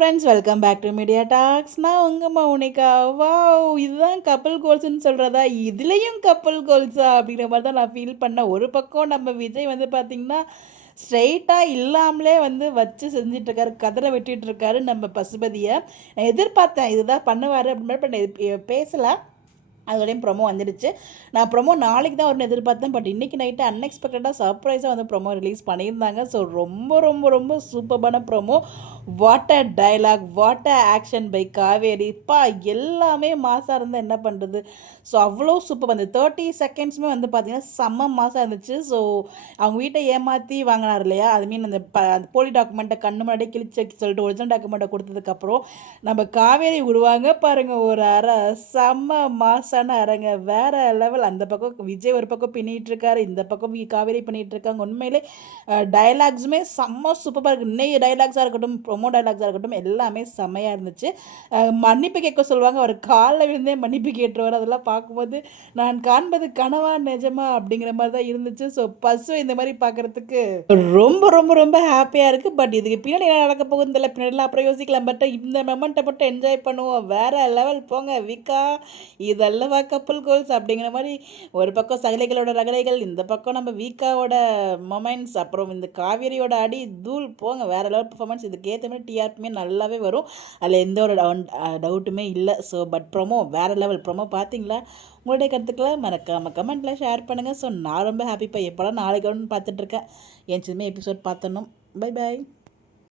Friends, welcome back to media talks. நான் உங்கள் Mounika. Wow, இதுதான் கப்புள் கோல்ஸ்ன்னு சொல்கிறதா? இதுலேயும் கப்புள் கோல்ஸா அப்படிங்கிற மாதிரி தான் நான் ஃபீல் பண்ணேன். ஒரு பக்கம் நம்ம விஜய் வந்து பார்த்திங்கன்னா ஸ்ட்ரெயிட்டாக இல்லாமலே வந்து வச்சு செஞ்சிட்ருக்காரு, கதரை வெட்டிகிட்ருக்காரு நம்ம பசுபதியை. நான் எதிர்பார்த்தேன் இதுதான் பண்ணுவார் அப்படின்னு, பட் பேசலை. அதோடையும் ப்ரொமோ வந்துடுச்சு. நான் ப்ரொமோ நாளைக்கு தான் வரும்னு எதிர்பார்த்தேன். பட் இன்றைக்கி நைட்டு அன்எக்ஸ்பெக்டடாக சர்ப்ரைஸாக வந்து ப்ரொமோ ரிலீஸ் பண்ணியிருந்தாங்க. ஸோ ரொம்ப ரொம்ப ரொம்ப சூப்பரான promo. What a dialogue, what a action by Kaveri. எல்லாமே மாசாக இருந்தால் என்ன பண்ணுறது. ஸோ அவ்வளோ சூப்பர். அந்த 30 செகண்ட்ஸுமே வந்து பார்த்திங்கன்னா செம்ம மாசாக இருந்துச்சு. ஸோ அவங்க வீட்டை ஏமாற்றி வாங்கினார் இல்லையா, அது மீன் அந்த போலி டாக்குமெண்ட்டை கண்ணு முன்னாடியே கிழிச்சு சொல்லிட்டு ஒரிஜினல் டாக்குமெண்ட்டை கொடுத்ததுக்கப்புறம் நம்ம காவேரி விடுவாங்க பாருங்கள் ஒரு அரை. செம்ம மாசான அரங்க, வேற லெவல். அந்த பக்கம் விஜய் ஒரு பக்கம் பின்னிட்டு இருக்காரு, இந்த பக்கம் காவேரி பண்ணிட்டு இருக்காங்க. உண்மையிலே டைலாக்ஸுமே செம்ம சூப்பராக இருக்குது. இன்னைய டைலாக்ஸாக இருக்கட்டும், ப்ரொமோ டைலாக்ஸாக இருக்கட்டும், எல்லாமே செம்மையாக இருந்துச்சு. மன்னிப்பு கேட்க சொல்லுவாங்க, அவர் காலில் விழுந்தே மன்னிப்பு கேட்டுருவார். அதெல்லாம் பார்க்கும்போது நான் காண்பது கனவா நிஜமா அப்படிங்கிற மாதிரி தான் இருந்துச்சு. ஸோ பசு இந்த மாதிரி பார்க்குறதுக்கு ரொம்ப ரொம்ப ரொம்ப ஹாப்பியாக இருக்குது. பட் இதுக்கு பின்னாடி என்ன நடக்க போகுதுன்னு தெரியல. பின்னாடிலாம் அப்புறம் யோசிக்கலாம். பட் இந்த மொமெண்ட்டை மட்டும் என்ஜாய் பண்ணுவோம். வேற லெவல் போங்க விக்கா. இதெல்லவா கப்புள் கோல்ஸ் அப்படிங்கிற மாதிரி ஒரு பக்கம் சகலைகளோட ரகலைகள், இந்த பக்கம் நம்ம வீக்காவோட மொமெண்ட்ஸ், அப்புறம் இந்த காவேரியோட அடி தூள் போங்க. வேற லெவல் பர்ஃபார்மன்ஸ். இதுக்கு ஏற்ற மாதிரி டிஆர்பியுமே நல்லாவே வரும், அதில் எந்த ஒரு டவுட்டுமே இல்லை. ஸோ பட் ப்ரொமோ வேற லெவல். ப்ரொமோ பார்த்தீங்களா? உங்களுடைய கருத்துக்களை மறக்காமல் கமெண்ட்டில் ஷேர் பண்ணுங்கள். ஸோ நான் ரொம்ப ஹாப்பிப்பா. எப்போலாம் நாளைக்கு ஒன்று பார்த்துட்ருக்கேன். என் சின்ன எபிசோட் பார்த்தணும். Bye bye.